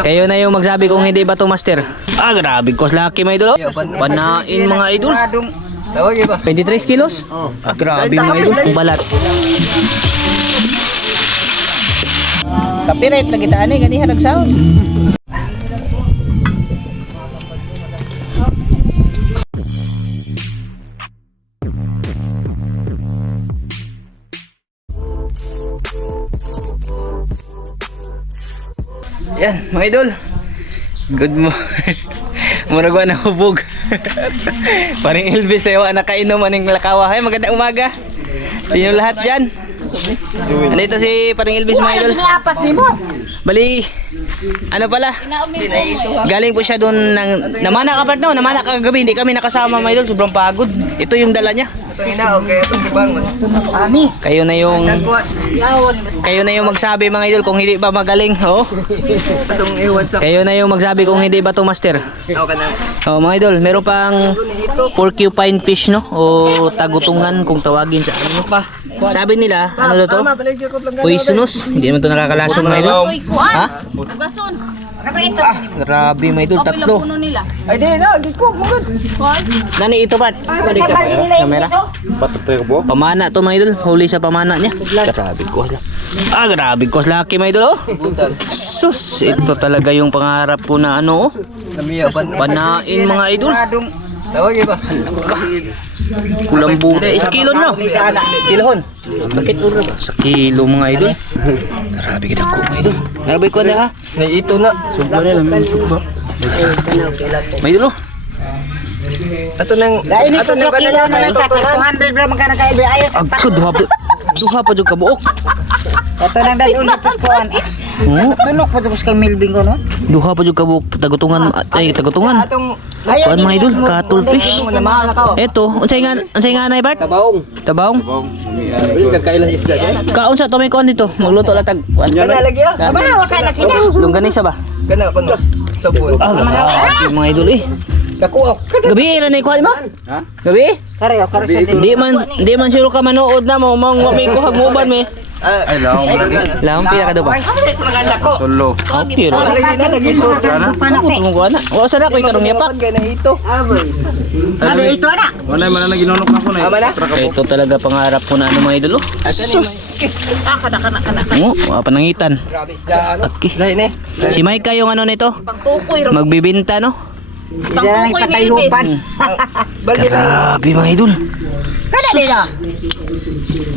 Kayo na yung magsabi kung hindi ba to master. Ah, grabe kos laki mga idol. Panain mga idol. 23 kilos? Ah, grabe mga idol. Ang balat. Copyright na kita ani ganihan nag-sound. Yan, mga idol. Good morning. Murag na hubog. Paring Elvis ayaw nakainom aning lakawa. Hay, magandang umaga. Sino lahat diyan? Andito si Paring Elvis mga idol. Bali, ano pala? Galing po siya doon ng namana ka part no, namana kagabi, hindi kami nakasama mga idol, sobrang pagod. Ito yung dala niya. Kayo na yung magsabi mga idol kung hindi ba magaling. Oh. Kayo na yung magsabi kung hindi ba to master. Oh mga idol, meron pang porcupine fish no o tagutungan kung tawagin sa ano pa. Sabi nila, ano to? Poisonous. Hindi naman to nakakalason mga idol. Ha? Grabe mga idol, tatlo. Ay di na, giko mo gud. Nani ito part? Kamera? Pamana to mga idol, huli sa pamana niya. Grabe kos lang. Ah, grabe kos laki mga idol oh. Sus, ito talaga yung pangarap ko na ano oh. Panain mga idol. Tawag ba? Kulang buti. Sa kilo no? Kilohon. Bakit uro ba? Sa kilo mga idol. Grabe kita ko mga idol. Grabe ko na ha. Ito na. Sobra na lang. Mga idol oh. Ato nang Ato nang kilo na sa 200 gram ka na kay ayos. Agko duha pa jud ka buok. Ato nang dalon dito kuan. Tunok pa jud kay Melvin ko no. Duha pa jud ka buok tagutungan ay tagutungan. Kuan mga idol, cuttlefish. Eto, unsay nga nay Bart? Tabaong. Uli ka kailan isda. Kaunsa to may kuan dito? Magluto latag. Kana lagi ah. Aba, wasa na sila. Longganisa ba? Kana kuno. Sabon. Ah, grabe mga idol eh. Dako. Gabi na ni kuan mo? Ha? Gabi? Kare sa Di man siro ka manood na mo mga may kuhag muban me. Ay lang. Lang pila ka daw ba? Maganda ko. Tulo. Pero mo ko ana. O sa ko ikarong yapak. Kana ito. Ada ito na. Wala man na ginunok ako na. Ito talaga pangarap ko na ano mga idol. Sus. Mo, panangitan. Grabe isda. Okay. Dai ni. Si Mike yung ano nito? Pangtukoy ro. Magbibinta no? Diyan Pangtukoy ni patayupan. Bagi Grabe mga idol. Kada dito.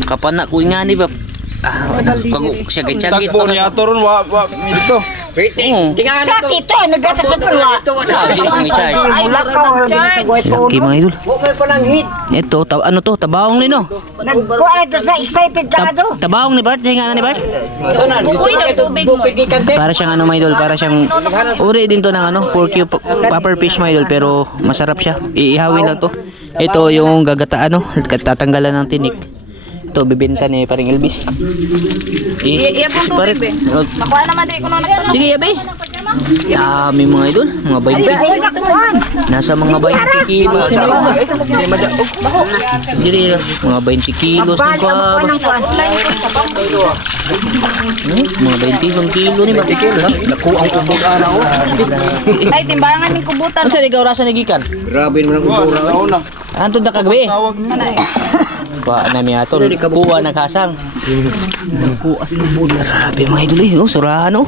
Kapan na ko nga ni ba? Ah, kago siya gitsagit. Takbo niya toron wa dito. Oo. Tingan Sa ito nagata sa pulwa. Ah, sige kong i-charge. Mulakaw sa buhay po. Laki mga idol. Wa may pananghid. Ito, ano to? Tabaong ni no? Nagkuha ito sa excited ka to. Tabaong ni Bart, nga ni Bart. Sonan. Uy, nagtubig mo. Para siyang ano mga idol, para siyang uri din to ng ano, puffer fish mga idol, pero masarap siya. Iihawin lang to. Ito yung gagataan no, tatanggalan ng tinik. Ito bibenta ni Paring Elvis. Iya pong tubig be. Makuha naman di ko na nagtanong. Sige, yabe. Dami mga idol, mga 20. Nasa mga 20 kilos ni mga. Di madao. Diri mga 20 kilos ni pa. Mga 20 kilo ni ba? Naku ang ubog araw. Ay, timbangan ng kubutan. Ano sa ikaw rasa nagikan? Grabe naman ang ubog araw. Una. Antod na kagabi. Ba na mi ato. Kuha na kasang. Kuha grabe mga idol eh. Oh, surahan oh.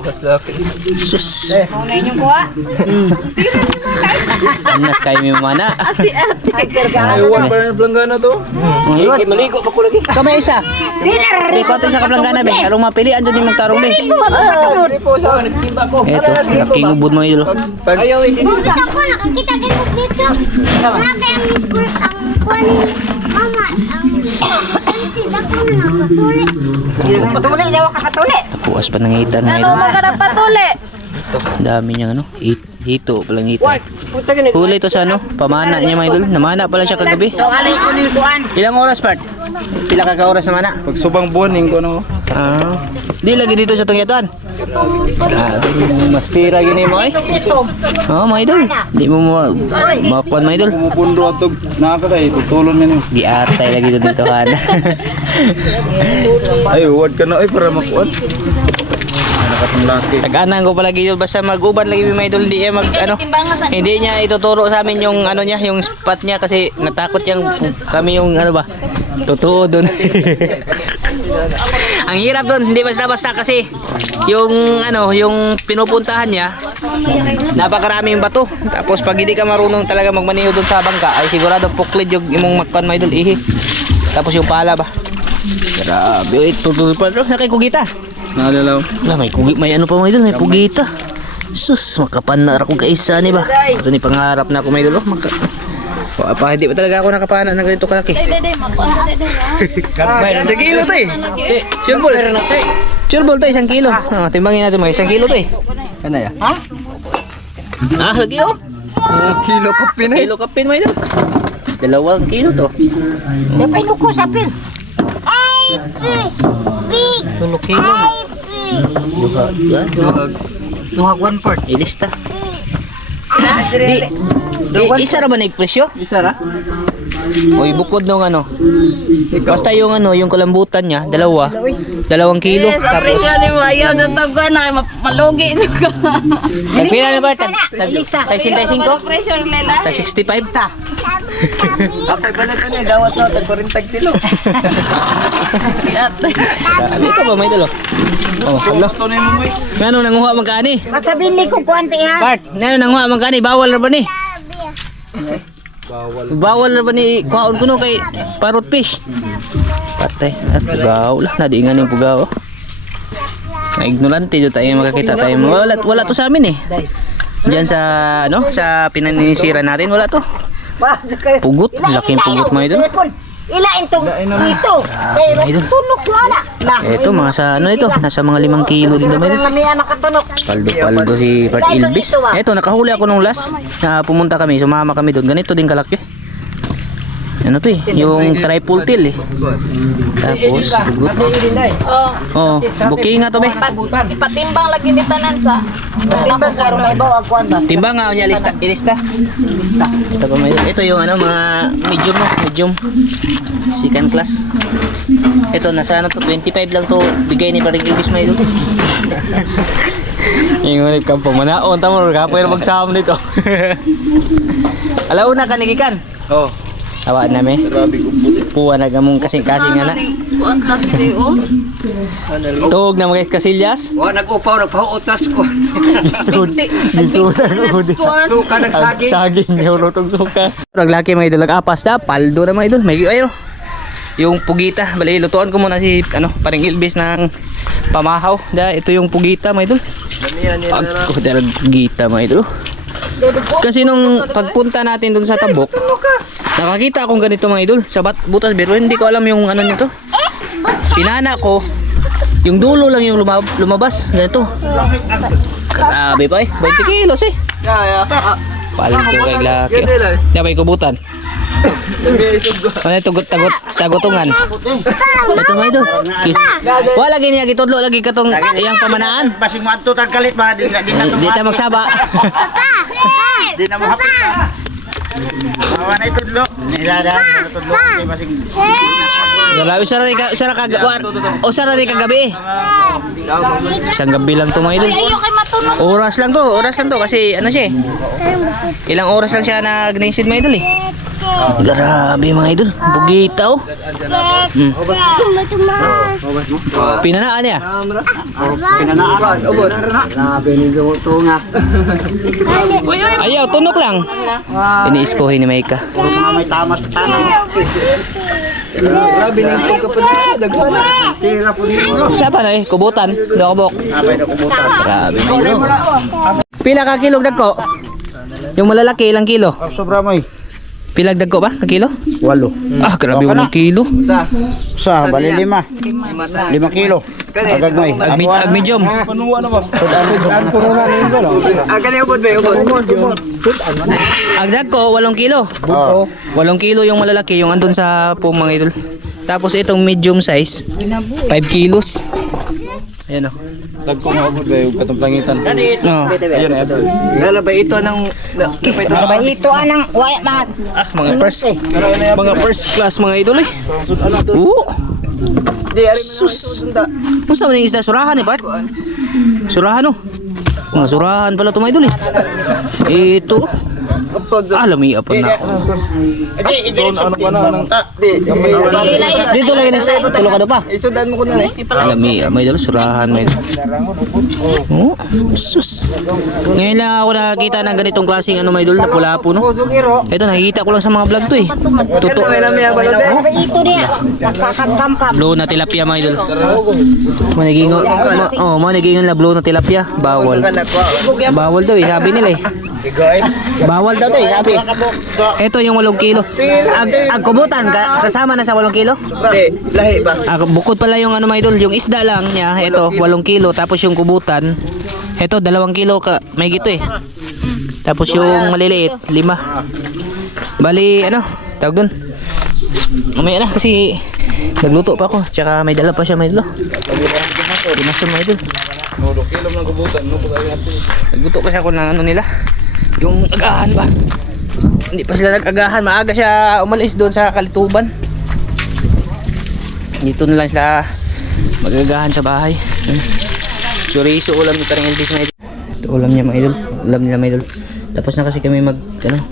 Sus. Una inyong kuha. Anas kayo mi mana. Si ate. Ay wa pa na planggana to. Maligo pa ko lagi. Kamay isa. Di ko to sa kaplanggana be. Arong mapili anjo ni magtarong be. Eto, laking ubod mga idol. Ayaw eh. Ako nakakita kayo dito. Wala kayang report ang kunin. Mama, ang Tuli daw ka katuli. Tapuas pa ng itan mga Ano idol. magkana patuli? Dami niyang ano, hito palang hito. Puta gani. Huli to sa ano, pamana niya mga idol. Namana pala siya kagabi. Alay ko ni kuan. Ilang oras part? Pila ka oras na mana? Pag subang buwan ning ko Ah. Di lagi dito sa tungyatuan. Grabe, mas tira gini mo eh. Oh, mga idol. Di mo makuan mga idol. Pumupundo atog nakakatay tutulon man yun. Giatay lagi dito kan. Ay wad ka na ay para makuan. Katong laki. Tag-anan ko palagi yun, basta mag-uban lagi mga idol, hindi niya hindi niya ituturo sa amin yung ano niya, yung spot niya kasi natakot yung kami yung ano ba, totoo doon. Ang hirap doon, hindi basta-basta kasi yung ano, yung pinupuntahan niya, napakaraming bato. Tapos pag hindi ka marunong talaga magmaneho doon sa bangka, ay sigurado puklid yung imong magpan mga idol, ihi. Tapos yung pala ba. Grabe, ito pa ro, nakikugita. Naalalaw. Wala, may kugi, may ano pa mga idol, may kugita. Sus, makapanar ako kaisa ni ba? Ito ni pangarap na ako mga idol, hindi pa talaga ako nakapana ng ganito kalaki. Sa kilo to eh. Sureball. Sureball to, 1 kilo. Timbangin natin mga 1 kilo to eh. Ano ya? Ha? Ah, lagi oh. Kilo kapin Kilo kapin mo idol. 2 kilo to. Dapat nuko sa pil. 2 kilo. Duha 1/4. Ilista. Isa ra ba na presyo? Isa ra. Oy, bukod nung ano. Basta yung ano, yung kalambutan niya, 2 kilo. Yes, ang Tapos presyo ni mo. Ayaw na tagwa na. Malugi ito ka. tagpila na ba? Tag 65? Ang presyo nila. Tag 65? Ako pala ito niya, gawat na, tag-40 kilo. Dito ba may dalo? Oh, hello. Ngano nanguha magkani? Basta binli ko kuante ha. Bart, ngano nanguha magkani? Bawal ra ba ni? Bawal ra ba ni kuhaon kuno kay parrot fish? Patay, pugaw lah, nadiingan yung pugaw. Na ignorante jud tayo makakita tayo. Wala to sa amin eh. Diyan sa ano, sa pinanisira natin wala to. Pugot, laking pugot mo idol. Ilain tong ito. Pero idol. tunok wala. Ito mga sa ano ito, nasa mga 5 kilo din naman. Lamian nakatunok. Paldo si Part Ilbis. Ito nakahuli ako nung last na pumunta kami, sumama kami doon. Ganito din kalaki. Ano to eh, yung triple tail eh. Tapos pugot. Oh, booking nga to be. Ipatimbang lagi ni tanan sa. Timbang karon may bawa kuan ba. Timbang nga niya ilista. Ito pa may ito yung ano mga medium mo, medium. Second class. Ito nasa ano to 25 lang to bigay ni Paring Ilbis may dito. Yung ulit kampo manaon tamo ka pero magsam nito. Alauna kanigikan. Oh. Awa na me. Puwa na gamong kasing-kasing ana. Kuan lang tayo. Tug na mga kasilyas. Wa nag-upaw, nagpahuotas ko. Gisuda ko di. Suka nagsagi. Saging yung lutong suka. Raglaki mga idol apas da, paldo na mga idol. May ayo. Yung pugita, bali lutuan ko muna si ano, Paring Ilbis ng pamahaw. Da, ito yung pugita mga idol. Ako darag pugita mga idol. Kasi nung pagpunta natin dun sa Tabok, nakakita akong ganito mga idol sa butas pero hindi ko alam yung ano nito. Pinana ko, yung dulo lang yung lumabas, ganito. Grabe pa eh, 20 kilos eh. Paldo kay laki. Dabay kubutan. Ano ito tagutungan? Ito mga idol. Wala lagi niya gitudlo lagi katong iyang pamanaan. Basing manto tang kalit ba di Di ta magsaba. Di na mo hapit. Awa na itudlo. Nilada itudlo basing. Grabe sara kagabi. Kagabi. Isang gabi lang to mga idol. Ayaw kay matunog. Oras lang to kasi ano siya eh. Ilang oras lang siya nag-nation mga idol eh. Grabe mga idol, bugita oh. Pinanaan niya. Ayaw, tunok lang. Iniiskohin ni Maika. May tamas tanang. Grabe na yung pagkapadala. Siya pa na eh, kubutan. Dokobok. Grabe mga idol. Pila ka kilog dagko? Yung malalaki, ilang kilo? Sobra mo eh. Pilag dagko ba? Ka kilo? 8. Ah, grabe 1 kilo. Sa bali 5. 5 kilo. Agad mo eh. Ag medium. Panuwa na ba? Agad yung ubod ba? Ubod. Ang dagko 8 kilo. 8 kilo yung malalaki, yung andun sa pong mga idol. Tapos itong medium size 5 kilos. Ayan o. Tagko na ubod ba yung katong No. Ayun eh. Lalabay ito ng... Ba ito anang waya mga Mga first class mga idol eh. Di, ari mo Sus. Kung saan yung isda surahan eh, Bart? Surahan oh. Mga surahan pala ito mga idol eh. Ito. Lami apa na ako. Ano pa na? Dito lagi na sa tulog ka daw pa. Isudan mo ko na eh. Lami mga idol, surahan mga idol. Oh, sus. Ngayon lang ako nakakita ng ganitong klaseng ano mga idol na pula-po no. Ito nakikita ko lang sa mga vlog to eh. Tuto. Ito niya. Nakakakamkam. Blow na tilapia mga idol. Manigingon. Oh, manigingon na blow na tilapia. Bawal. Bawal daw eh, sabi nila eh. Bawal daw to eh, sabi. Ito yung 8 kilo. Ang kubutan, kasama na sa 8 kilo? Hindi, lahi ba? Bukod pala yung ano mga idol, yung isda lang niya, ito 8 kilo. Tapos yung kubutan, ito 2 kilo ka, may gito eh. Tapos yung maliliit, 5. Bali, ano, tawag dun. Umaya na kasi nagluto pa ako, tsaka may dala pa siya mga idol. Dinasan mga idol. Nagluto kasi ako ng ano nila, yung agahan ba. Hindi pa sila nag-agahan, maaga siya umalis doon sa Kalituban. Dito na lang sila mag-agahan sa bahay. Chorizo ulam ni Paring Elvis mga idol. Ito ulam niya mga idol, ulam nila mga idol. Tapos na kasi kami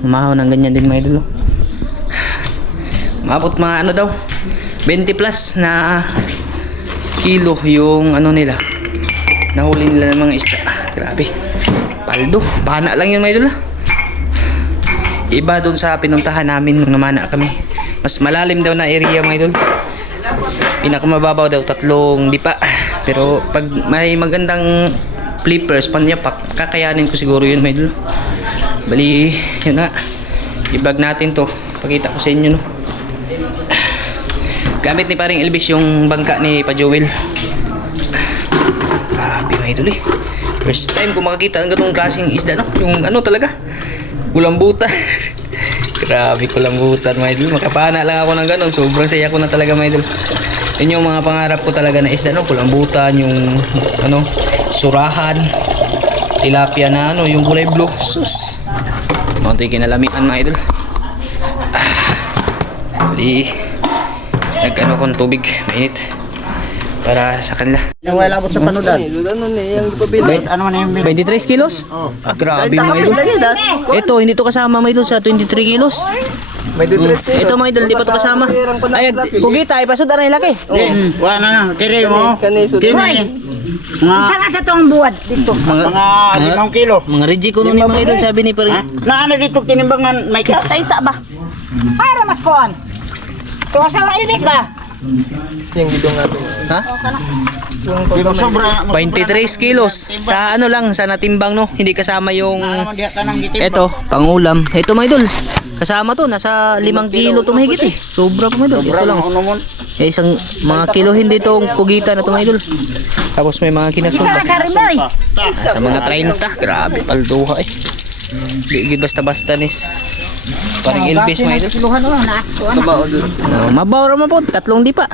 umahaw ng ganyan din mga idol. Maabot mga ano daw 20 plus na kilo yung ano nila, nahuli nila ng mga isda. Grabe, paldo, bana lang yun mga idol. Iba doon sa pinuntahan namin nung namana kami, mas malalim daw na area mga idol. Pinakamababaw daw 3 dipa, pero pag may magandang flippers panyapak, kakayanin ko siguro yun mga idol. Bali yun na, i-vlog natin to, pakita ko sa inyo no. Gamit ni Paring Elvis yung bangka ni Pa Joel. Grabe mga idol eh. First time ko makakita ng ganung klaseng isda no. Yung ano talaga, kulambutan. Grabe kulambutan mga idol. Makapana lang ako ng ganun. Sobrang saya ko na talaga mga idol. Yun yung mga pangarap ko talaga na isda no. Kulambutan, yung ano, surahan, tilapia na ano, yung kulay blue. Sus. Munti kinalamian mga idol. Bali nag-ano kong tubig, mainit para sa kanila. Yung wala abot sa panudan. Ano man yung 23 kilos? Grabe mga idol. Ito, hindi to kasama mga idol sa 23 kilos. May ditres ko. Ito mga idol, hindi pa to kasama. Ayan, kugita, ipasod na laki. Wala na. Kiri mo. Kini. Saan ka itong buwad dito? Mga 5 kilo. Mga reject ko nun mga idol, sabi ni Paring. Na ano dito tinimbangan may ka. Sa isa ba? Para mas kuhan. Tuwa sa Elvis ba? Yung gidong natin. Ha? Kilo sobra. 23 kilos. Sa ano lang, sa natimbang no, hindi kasama yung Ano diha tanang gitim. ito, pangulam. Ito mga idol, kasama to, nasa 5 kilo to mahigit eh. Sobra pa mga idol, ito lang. Ano mo? Isang mga kilohin dito ang kugita na to mga idol. Tapos may mga kinasulba. Isa ka rin ba eh? Sa mga 30, grabe palduha eh. Di basta-basta nis. Paring Elvis mga idol. Siluhan mo na. Tabao doon. Mabaw raman po, 3 dipa.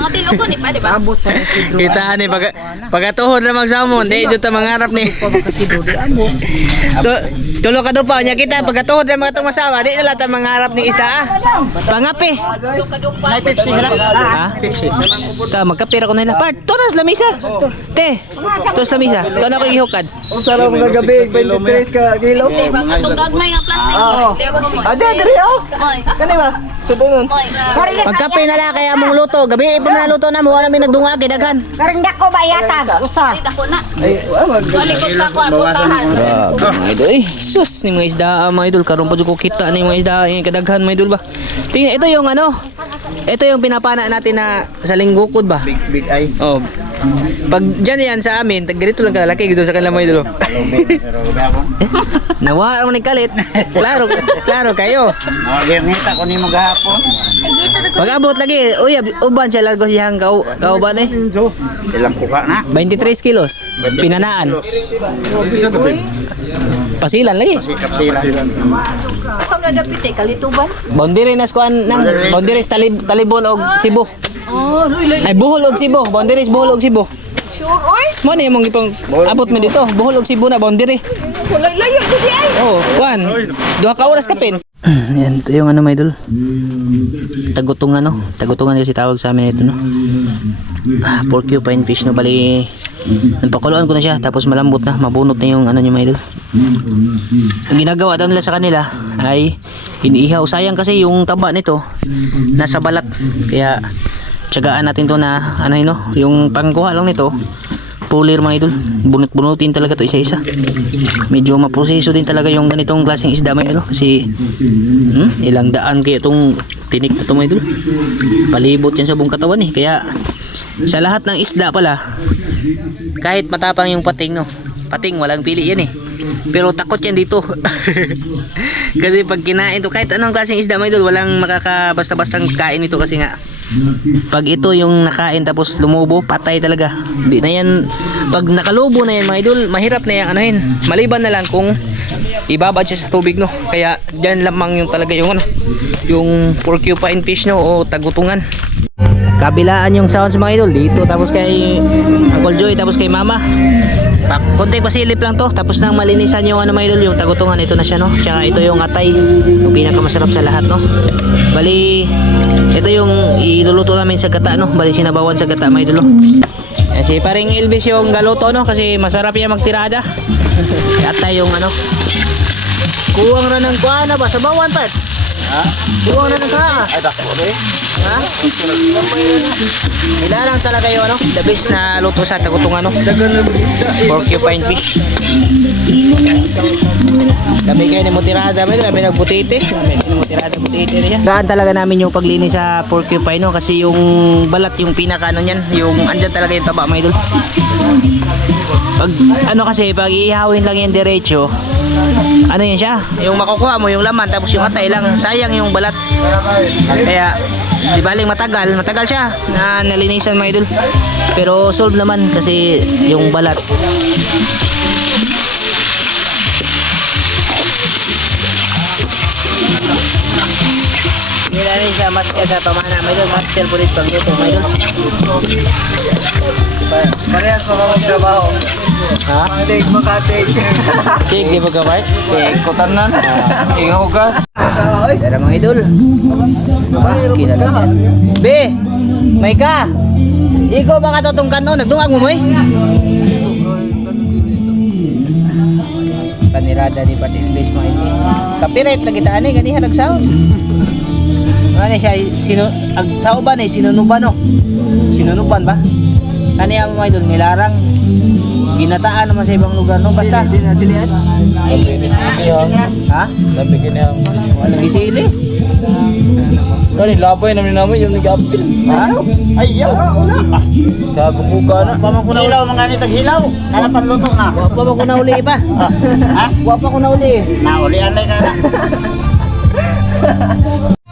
Mga tilo ko ni pa, di ba? Abot pa rin si Kita ni pagatuhod na magsamon, di jud ta mangarap ni. Tulo ka do pa nya kita pagatuhod na mga tumasama, di na ta mangarap ni isda ah. Pangapi. May Pepsi halap. Ha? Ta magkapira ko nila. Part, tonas lamisa. Te. Tos lamisa. To na ko ihukad. Ang sarap ng gabi, 23 ka kilo. Itong gagmay nga plastic. Ada, dari oh. Kani ba? Sudungon. Pagkape na lang kaya mong luto. Gabi ipo na luto na mo wala mi nagdungag daghan. Karinda ko ba yatag? Usa. Ako na. Ay, wag. Balikot ka ko ang butahan. Mga idol, sus ni mga isda mga idol karon pa jud ko kita ni mga isda yung kadaghan mga idol ba. Tingnan ito yung ano. Ito yung pinapana natin na sa linggukod ba? Big eye. Oh. Pag dyan yan sa amin, tag ganito lang kalaki dito sa kanila mga idol. Pero ba ako? Nawa mo nagkalit. Klaro, klaro kayo. Ngita ko ni maghapon. Pag abot lagi, uy, uban siya largo siyang kauban eh. Ilang kuha na. 23 kilos. Pinanaan. Pasilan lagi. Sikap sila. Asam na dapit eh, kalituban. Boundary na skuan ng boundary Talibon og Cebu. Oh, luy-luy. Ay Bohol og Cebu, boundary Bohol og Cebu. Sure, oy. Mo ni mong ipang abot mo dito, Bohol og Cebu na boundary. Kulay-layo ko di ay. Oh, kuan. 2 ka oras kapin. Yan, ito yung ano mga idol. Tagutungan no. Tagutungan kasi tawag sa amin ito no. Porcupine fish no. Bali, napakuluan ko na siya. Tapos malambot na. Mabunot na yung ano nyo mga idol. Ang ginagawa daw nila sa kanila ay iniihaw. Sayang kasi yung taba nito nasa balat. Kaya tiyagaan natin to na ano yun no. Yung pangkuha lang nito pulir mga idol. Bunot-bunutin talaga to isa-isa. Medyo maproseso din talaga yung ganitong klaseng isda mga idol. Kasi ilang daan kaya itong tinik na to mga idol. Palibot yan sa buong katawan eh. Kaya sa lahat ng isda pala, kahit matapang yung pating no. Pating walang pili yan eh. Pero takot yan dito. Kasi pag kinain to, kahit anong klaseng isda mga idol, walang makakabasta-bastang kain ito kasi nga pag ito yung nakain tapos lumubo, patay talaga. Hindi na yan, pag nakalubo na yan mga idol, mahirap na yan anuhin. Maliban na lang kung ibabad siya sa tubig no. Kaya dyan lamang yung talaga yung ano, yung porcupine fish no o tagutungan. Kabilaan yung sounds mga idol dito, tapos kay Uncle Joy, tapos kay Mama. Konting pasilip lang to, tapos nang malinisan yung ano mga idol, yung tagutungan, ito na siya no. Tsaka ito yung atay, yung pinakamasarap sa lahat no. Bali, ito yung iluluto namin sa gata no. Bali sinabawan sa gata mga idol no. Si paring Elvis yung galuto no, kasi masarap yan magtirada. Atay yung ano. Kuwang na ng kuana ba, sabawan part. Ha? Kuwang na ng kaa. Ay, dako eh. Ha? Nilalang talaga yung ano, the best na luto sa tagutungan no. Porcupine fish. Kami kayo ni Mutirada, may nagbutite. Kami ni Mutirada butite niya. Gaan talaga namin yung paglinis sa porcupine no, kasi yung balat yung pinaka ano niyan, yung andyan talaga yung taba mga idol. Pag ano kasi pag iihawin lang yan diretso, ano yan siya, yung makukuha mo yung laman tapos yung atay lang, sayang yung balat. Kaya di baling matagal siya na nalinisan mga idol. Pero solve naman kasi yung balat. Nilalagay sa master sa pamana mga idol, master po rin pagluto mga idol. Parehas pa mga trabaho. Ha? Take makatik. Cake, di ba kapay? Take kotanan. Ihugas. Tara mga idol. Kinala yan. Be, may ka. Ikaw ba katutungkan no? Nagdungag mo mo eh? Panirada di pati English mga idol. Copyright na kita ani, ganihan nag-sound. Ano siya, sauban eh, sinunuban no? Sinunuban ba? Kani ang mga idol, nilarang. Ginataan naman sa ibang lugar no? Basta. Hindi na silihan. Ha? Nabigyan niya. Walang gisili. Kani labay namin yung nag-apil. Ha? Ay, yaw. Sa bukuka na. Wapa man ko na Hilaw mga nitag hilaw. Hanapan luto na. Wapa man ko na uli pa. Ha? Wapa ko na uli. Naulian lang na.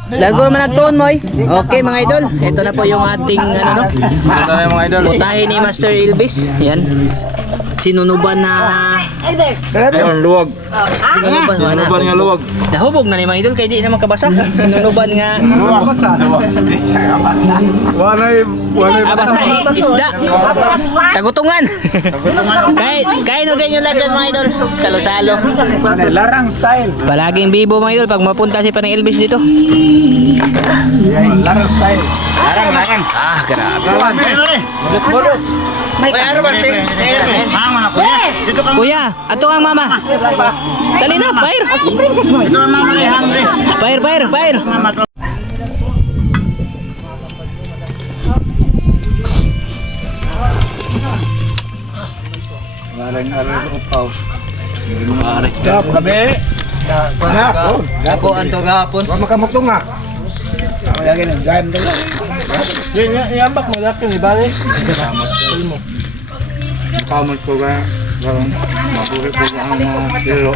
Largo naman nagtuon mo eh. Okay mga idol, ito na po yung ating ano no. Ito na yung mga idol. Putahe ni Master Elvis. Yan. Sinunuban na Ayun, luwag. sinunuban nga luwag. Nahubog na ni mga idol kay di na makabasa. Sinunuban nga basta isda. Tagutungan. Kay no sa inyo lahat dyan, mga idol. Salo-salo. Larang style. Palaging bibo mga idol pag mapunta si Panay Elvis dito. Larang style. Larang. Ah, grabe. Bulot. May Ano ba? Mama na kuya. Dito ka. Kuya, ato ang mama. Dali na, fire. Ito ang mama ni Henry. Fire. Mama to. Gabi. Ako anto gahapon. Makamukto nga. Wala ganun. Gayam dala. Yambak mo lapin ibalik. Kamot ko ba? Mabuhay ko ang mga tiro.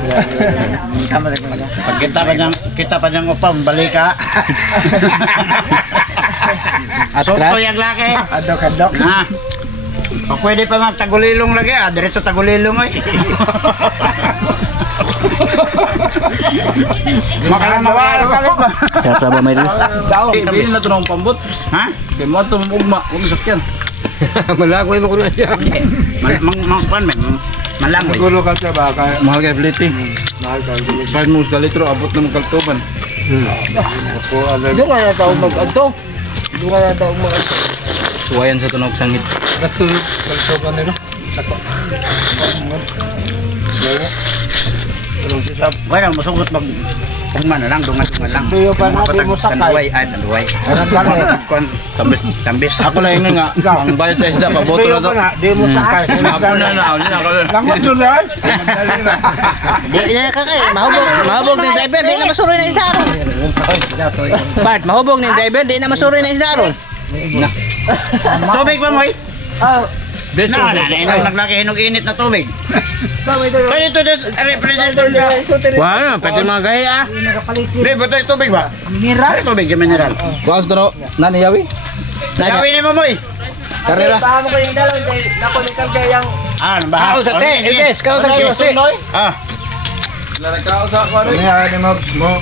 Pag kita pa niyang upam, balik ka. Sokto yung laki. Adok. Ha? Pag pwede pa magtagulilong lagi, diretso tagulilong ay. Makalamawala kalit ba? Sarap na ba may idol? Bili na ito ng pambot. Ha? Kaya mo ito ugma. Huwag sakyan. Malakoy mo ko na siya. Malangoy. Siguro ka siya ba? Mahal kayo fliti. Mahal ka. Kahit mo sa litro, abot na magkaltuban. Ako alam. Doon ka na tao mag-adto. Doon ka na tao mag-adto. Tuwayan sa tunog sangit. Natulog. Kalsogan nila. Ako. Lawa. Anong sisap? Wala, masugot mag... Dungan na lang, dungan lang. Tuyo pa natin mo sakay. Tanduay, ay, tanduay. Tambis. Ako lang yun nga. Ang bayad sa isda, paboto na to. Di mo sakay. Ako na na. Langot doon na. Di na kakay. Mahubog ng driver. Di na masuroy na isda ron. Bart, mahubog ng driver. Di na masuroy na isda ron. Tubig ba, Moy? Ah, Naglaki hinog-init na tubig. Kaya ito, representator ka. Wala, pwede mga gahi ah. Hindi, ba't ay tubig ba? Mineral? Tubig, yung mineral. Kuha sa turo. Nani yawi? Gawin mo, Moy. Karera. paano ko yung dalaw? Nakulikal kaya yung... Ah, nabaha. Sa te, Ibes, kau nag-iwasi. Ah. Ano yan? Mo.